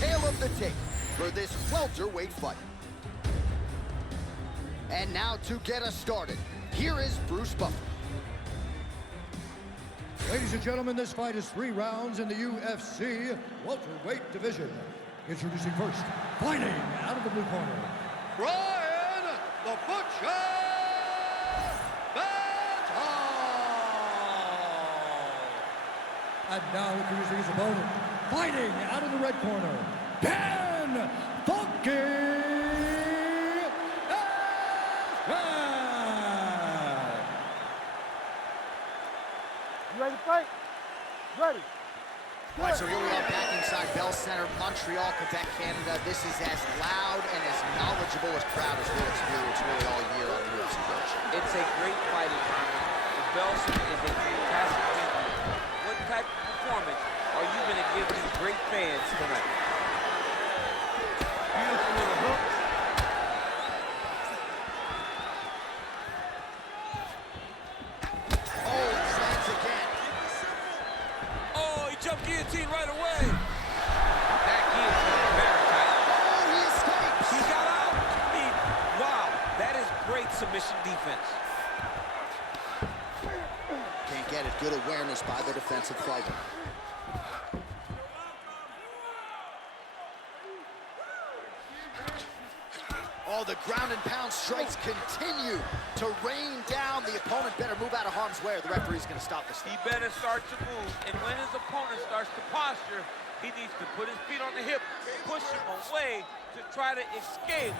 tale of the tape for this welterweight fight. And now to get us started, here is Bruce Buffer. Ladies and gentlemen, this fight is 3 rounds in the UFC welterweight division. Introducing first, fighting out of the blue corner, Bryan the Butcher Battle! And now introducing his opponent, fighting out of the red corner, Dan Funky! You ready to fight? Ready. All right, so here we are back inside Bell Center, Montreal, Quebec, Canada. This is as loud and as knowledgeable a crowd as we'll experience really all year on the UFC coach. It's a great fight environment. The Bell Center is a fantastic venue. What type of performance are you going to give these great fans tonight? Beautiful little hook. Guillotine right away. That guillotine is very tight. Oh, he escapes. He got out. Wow, that is great submission defense. Can't get it. Good awareness by the defensive fighter. Oh, the ground and pound strikes continue to rain down. The opponent better move out of harm's way or the referee's going to stop this thing. He better start to move, and when his opponent starts to posture, he needs to put his feet on the hip, push him away to try to escape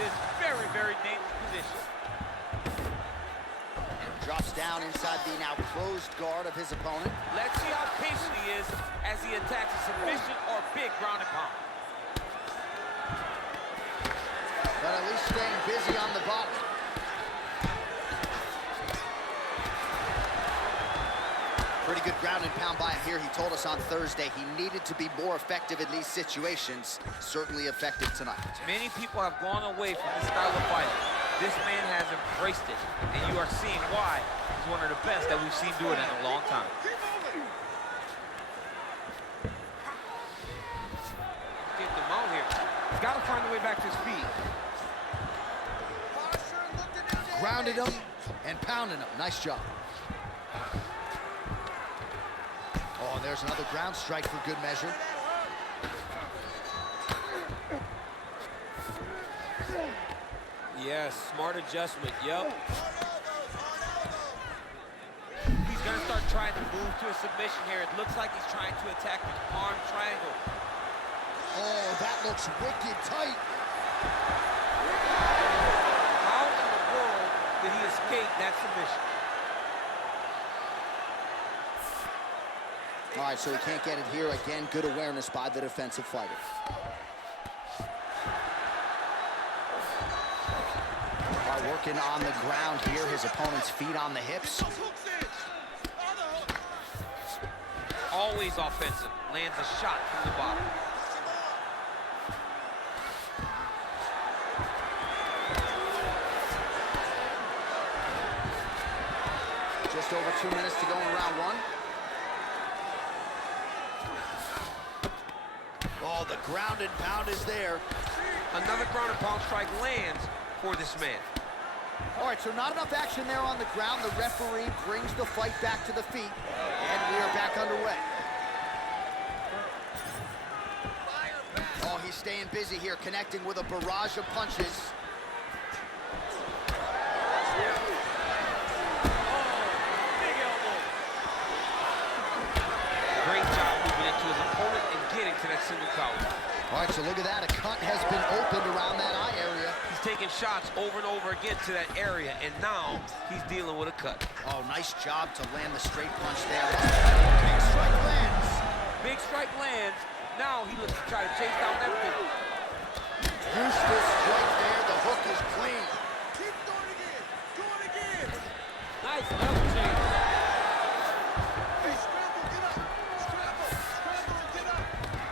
this very, very dangerous position. Drops down inside the now closed guard of his opponent. Let's see how patient he is as he attacks a submission or big ground and pound. But at least staying busy on the bottom. Pretty good ground and pound by him here. He told us on Thursday he needed to be more effective in these situations. Certainly effective tonight. Many people have gone away from this style of fighting. This man has embraced it, and you are seeing why he's one of the best that we've seen do it in a long time. Get them out here. He's got to find a way back to his feet. Grounded him and pounded him. Nice job. Oh, there's another ground strike for good measure. Yes, smart adjustment, yep. He's gonna start trying to move to a submission here. It looks like he's trying to attack the arm triangle. Oh, that looks wicked tight. How in the world did he escape that submission? All right, so he can't get it here. Again, good awareness by the defensive fighter. All right, working on the ground here. His opponent's feet on the hips. Always offensive. Lands a shot from the bottom. Just over 2 minutes to go in round one. Oh, the ground and pound is there. Another ground and pound strike lands for this man. All right, so not enough action there on the ground. The referee brings the fight back to the feet, and we are back underway. Oh, he's staying busy here, connecting with a barrage of punches. Great job moving into his opponent and getting to that single counter. All right, so look at that. A cut has been opened around that eye area. He's taking shots over and over again to that area, and now he's dealing with a cut. Oh, nice job to land the straight punch there. Big strike lands. Big strike lands. Now he looks to try to chase down that big. Use this strike there. The hook is clean. Keep doing it again. Do it again. Nice double change.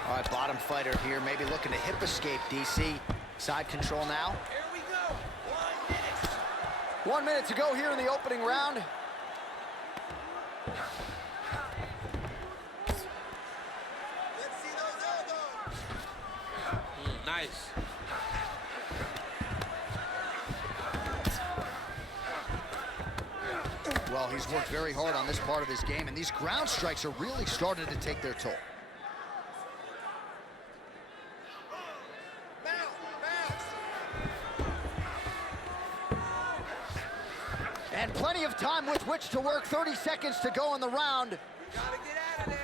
All right, bottom fighter here, maybe looking to hip escape, DC. Side control now. Here we go. 1 minute. 1 minute to go here in the opening round. Let's see those elbows. Nice. Well, he's worked very hard on this part of his game, and these ground strikes are really starting to take their toll. And plenty of time with which to work. 30 seconds to go in the round. Gotta get out of there.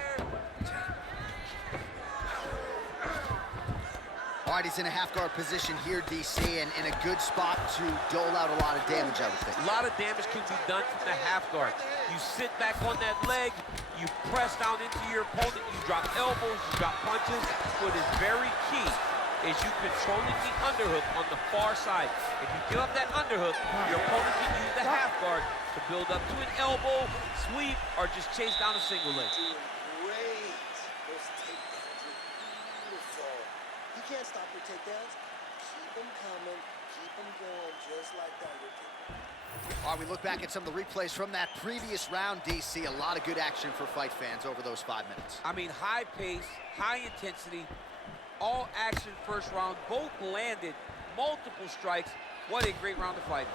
All right, he's in a half-guard position here, DC, and in a good spot to dole out a lot of damage, I would think. A lot of damage can be done from the half guard. You sit back on that leg, you press down into your opponent, you drop elbows, you drop punches. What is very key is you controlling the underhook on the far side. If you give up that underhook, your opponent can use the half guard to build up to an elbow, sweep, or just chase down a single leg. Great. Those takedowns are beautiful. You can't stop your takedowns. Keep them coming. Keep them going just like that. All right, we look back at some of the replays from that previous round, DC. A lot of good action for fight fans over those 5 minutes. I mean, high pace, high intensity, all action first round. Both landed multiple strikes. What a great round of fighting.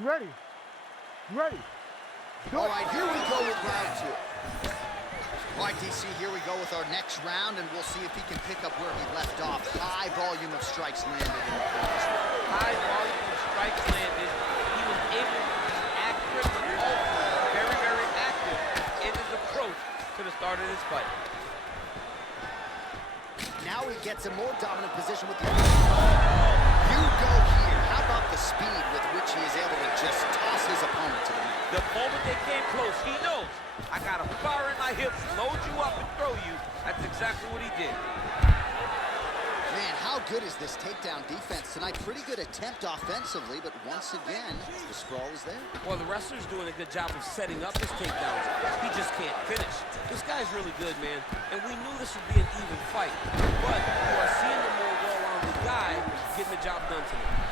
You ready? You ready? All right, here we go with round 2. All right, DC, here we go with our next round, and we'll see if he can pick up where he left off. High volume of strikes landed in the previous round. High volume of strikes landed. He was able to be accurate, but also very, very active in his approach to the start of this fight. Now he gets a more dominant position with the You go here. How about the speed with which he is able to just toss his opponent to the mat? The moment they came close, he knows, I got a fire in my hips, load you up and throw you. That's exactly what he did. Man, how good is this takedown defense tonight? Pretty good attempt offensively, but once again, the sprawl is there. Well, the wrestler's doing a good job of setting up his takedowns. He just can't finish. This guy's really good, man, and we knew this would be an even fight. But you are seeing the more well-rounded guy getting the job done tonight.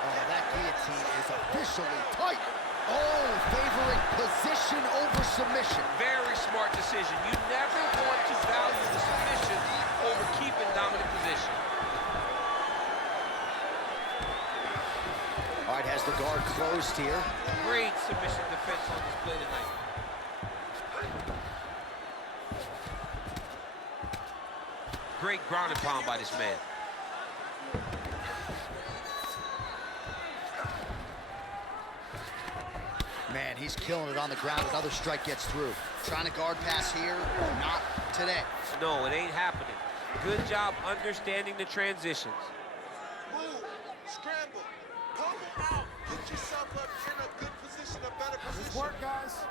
Oh, that guillotine is officially tight. Oh, favoring position over submission. Very smart decision. You never want to value the submission over keeping dominant position. All right, has the guard closed here. Great submission defense on display tonight. Great ground and pound by this man. Man, he's killing it on the ground. Another strike gets through. Trying to guard pass here. Not today. No, it ain't happening. Good job understanding the transitions. Move, scramble, pummel out. Get yourself up in a good position, a better position. Work, guys.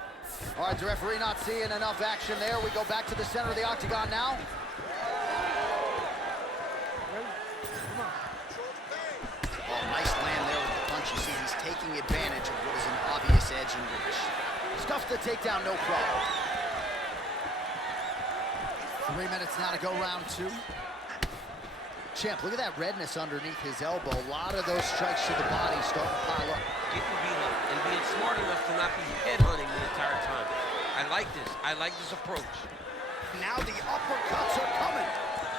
All right, the referee not seeing enough action there. We go back to the center of the octagon now. Ready? Come on. Oh, nice land there with the punch. You see, he's taking advantage of what is an obvious edge and reach. Stuffs the takedown, no problem. 3 minutes now to go, round 2. Champ, look at that redness underneath his elbow. A lot of those strikes to the body start to pile up. Getting beat up and being smart enough to not be headhunting the entire time. I like this. I like this approach. Now the uppercuts are coming.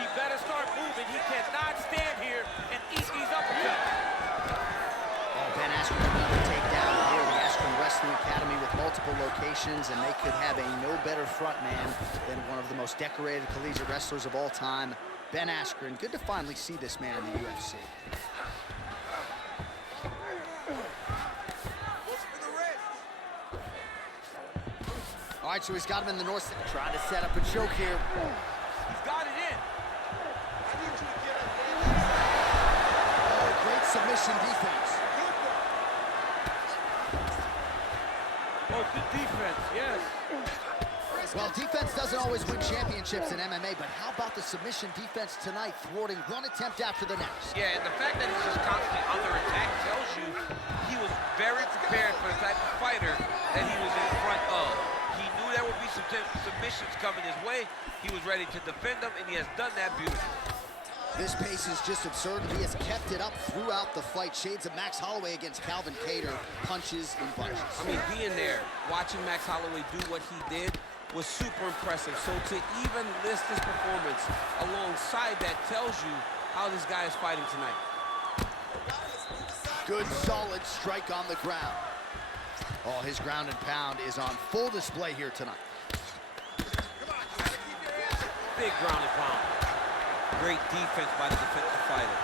He better start moving. He cannot stand here and eat these uppercuts. Oh, Ben Askren another takedown here. The Askren Wrestling Academy with multiple locations, and they could have a no better front man than one of the most decorated collegiate wrestlers of all time, Ben Askren. Good to finally see this man in the UFC. All right, so he's got him in the north, trying to set up a choke here. He's got it in. Oh, great submission defense. Oh, good defense, yes. Well, defense doesn't always win championships in MMA, but how about the submission defense tonight, thwarting one attempt after the next? Yeah, and the fact that he's just constantly under attack tells you he was very prepared for the type of fighter that he was in front of. He knew there would be some submissions coming his way. He was ready to defend them, and he has done that beautifully. This pace is just absurd. He has kept it up throughout the fight. Shades of Max Holloway against Calvin Kattar, punches and bunches. I mean, being there, watching Max Holloway do what he did was super impressive. So to even list his performance alongside that tells you how this guy is fighting tonight. Good, solid strike on the ground. Oh, his ground and pound is on full display here tonight. Big ground and pound. Great defense by the defensive fighter.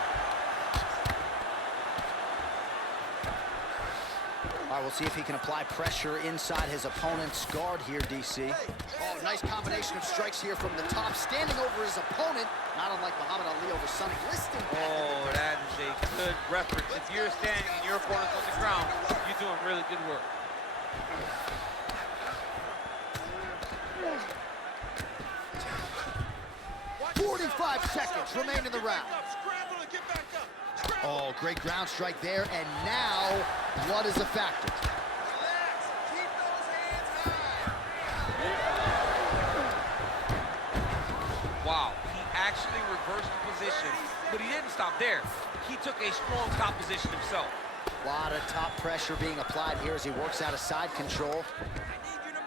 All right, we'll see if he can apply pressure inside his opponent's guard here, DC. Oh, nice combination of strikes here from the top, standing over his opponent, not unlike Muhammad Ali over Sonny Liston. Oh, that is a good reference. If you're standing and your opponent's on the ground, you're doing really good work. .45 seconds remain in the round. Oh, great ground strike there, and now blood is a factor. Wow, he actually reversed the position, but he didn't stop there. He took a strong top position himself. A lot of top pressure being applied here as he works out of side control. I need you to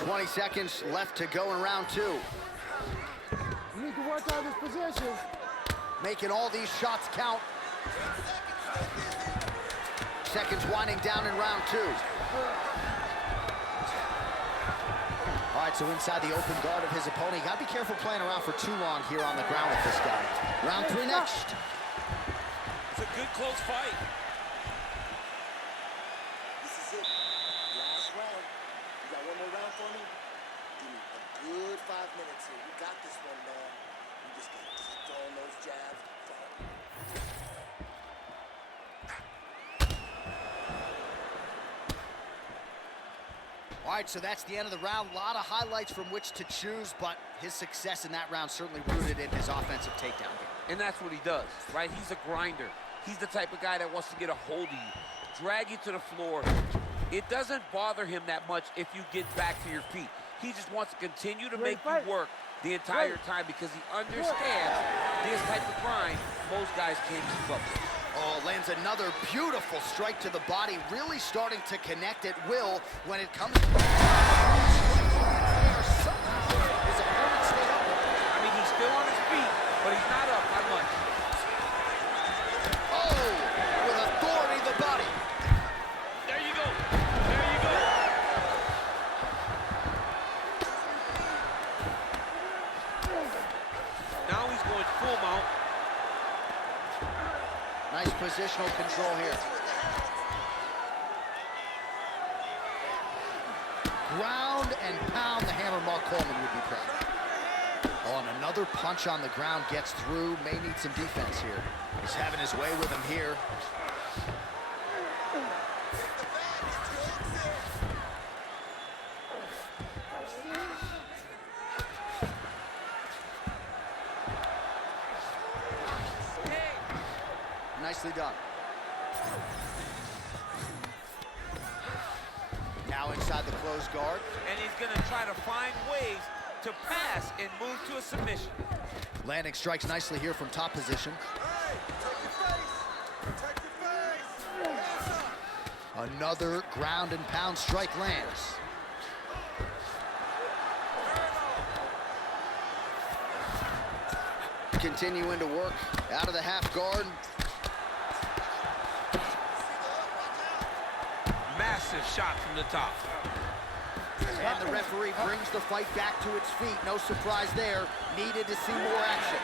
move. 20 seconds left to go in round two. You need to work out his position. Making all these shots count. Seconds winding down in round two. All right, so inside the open guard of his opponent. You gotta be careful playing around for too long here on the ground with this guy. Round three next. It's a good close fight. This is it. Last round. You got one more round for me? Give me a good 5 minutes here. You got this one, man. You just got to keep throwing those jabs. All right, so that's the end of the round. A lot of highlights from which to choose, but his success in that round certainly rooted in his offensive takedown game. And that's what he does, right? He's a grinder. He's the type of guy that wants to get a hold of you, drag you to the floor. It doesn't bother him that much if you get back to your feet. He just wants to continue to make you work the entire time because he understands this type of grind most guys can't keep up with. Oh, lands another beautiful strike to the body, really starting to connect at will when it comes to... His opponent stayed up. I mean, he's still on his feet, but he's not up by much. Oh, with authority, the body. There you go. There you go. Now he's going full mount. Nice positional control here. Ground and pound, the hammer Mark Coleman would be proud. Oh, and another punch on the ground gets through. May need some defense here. He's having his way with him here. Nicely done. Now inside the closed guard. And he's going to try to find ways to pass and move to a submission. Landing strikes nicely here from top position. Another ground and pound strike lands. Continuing to work out of the half guard. Massive shot from the top. And the referee brings the fight back to its feet. No surprise there. Needed to see more action.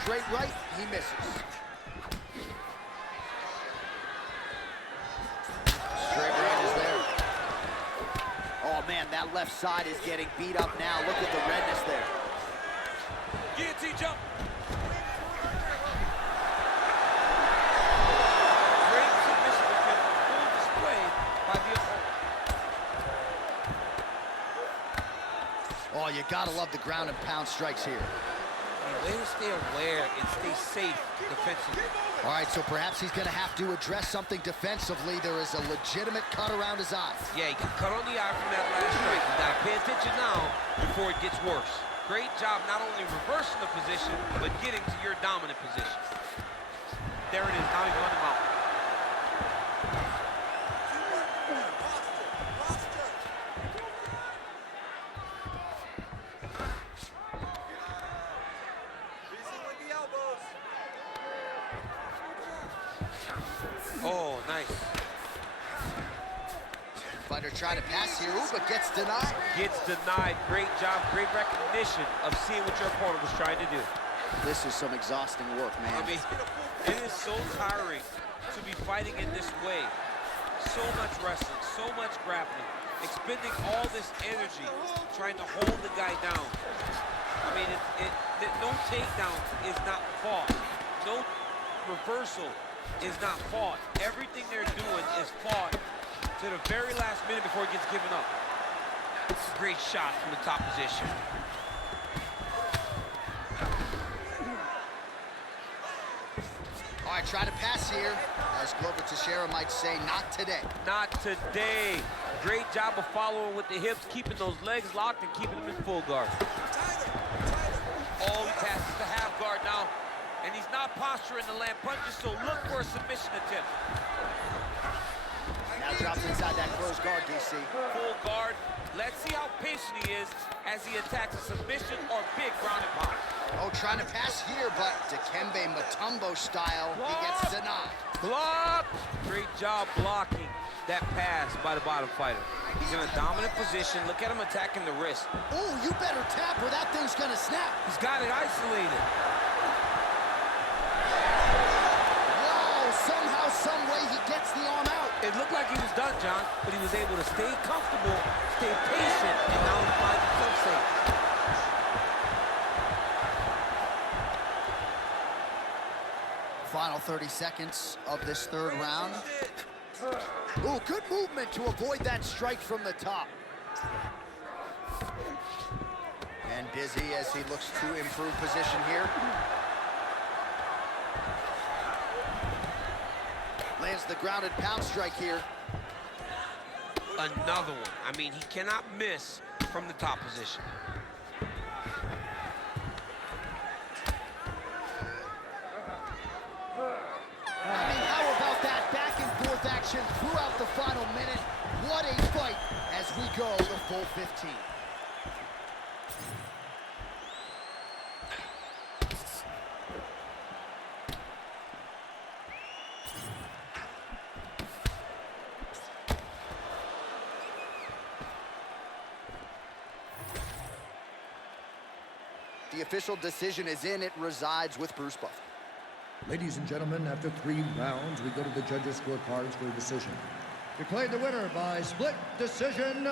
Straight right, he misses. Straight right is there. Oh man, that left side is getting beat up now. Look at the redness there. Guillotine jump. Oh, you gotta love the ground and pound strikes here. Way to stay aware and stay safe defensively. All right, so perhaps he's gonna have to address something defensively. There is a legitimate cut around his eye. Yeah, he got cut on the eye from that last strike. You gotta pay attention now before it gets worse. Great job not only reversing the position, but getting to your dominant position. There it is, now he's running him out. Oh, nice. Fighter trying to pass here, ooh, but gets denied. Gets denied. Great job, great recognition of seeing what your opponent was trying to do. This is some exhausting work, man. I mean, it is so tiring to be fighting in this way. So much wrestling, so much grappling, expending all this energy trying to hold the guy down. I mean, no takedown is not fought. No reversal is not fought. Everything they're doing is fought to the very last minute before it gets given up. Great shot from the top position. All right, try to pass here. As Glover Teixeira might say, not today. Not today. Great job of following with the hips, keeping those legs locked and keeping them in full guard. Oh, he passes the half guard now. And he's not posturing to land punches, so look for a submission attempt. Now drops inside that closed guard, DC. Full guard. Let's see how patient he is as he attacks a submission or big ground and pound. Oh, trying to pass here, but Dikembe Mutombo style, he gets denied. Block! Great job blocking that pass by the bottom fighter. He's in a dominant position. Look at him attacking the wrist. Oh, you better tap or that thing's gonna snap. He's got it isolated. Somehow, some way, he gets the arm out. It looked like he was done, John, but he was able to stay comfortable, stay patient, and now he finds himself safe. Final 30 seconds of this third round. Ooh, good movement to avoid that strike from the top. And busy as he looks to improve position here. Lands the grounded pound strike here. Another one. I mean, he cannot miss from the top position. I mean, how about that back and forth action throughout the final minute? What a fight as we go the full 15. The official decision is in. It resides with Bruce Buffer. Ladies and gentlemen, after 3 rounds, we go to the judges' scorecards for a decision. Declared the winner by split decision,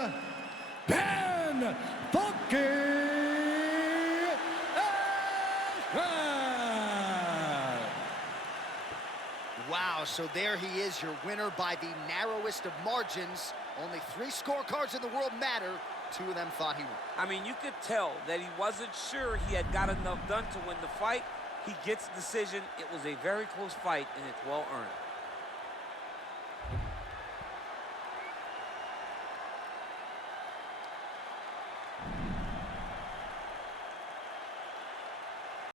Ben Funky ASKREN! Wow, so there he is, your winner by the narrowest of margins. Only 3 scorecards in the world matter. 2 of them thought he won. I mean, you could tell that he wasn't sure he had got enough done to win the fight. He gets the decision. It was a very close fight, and it's well earned.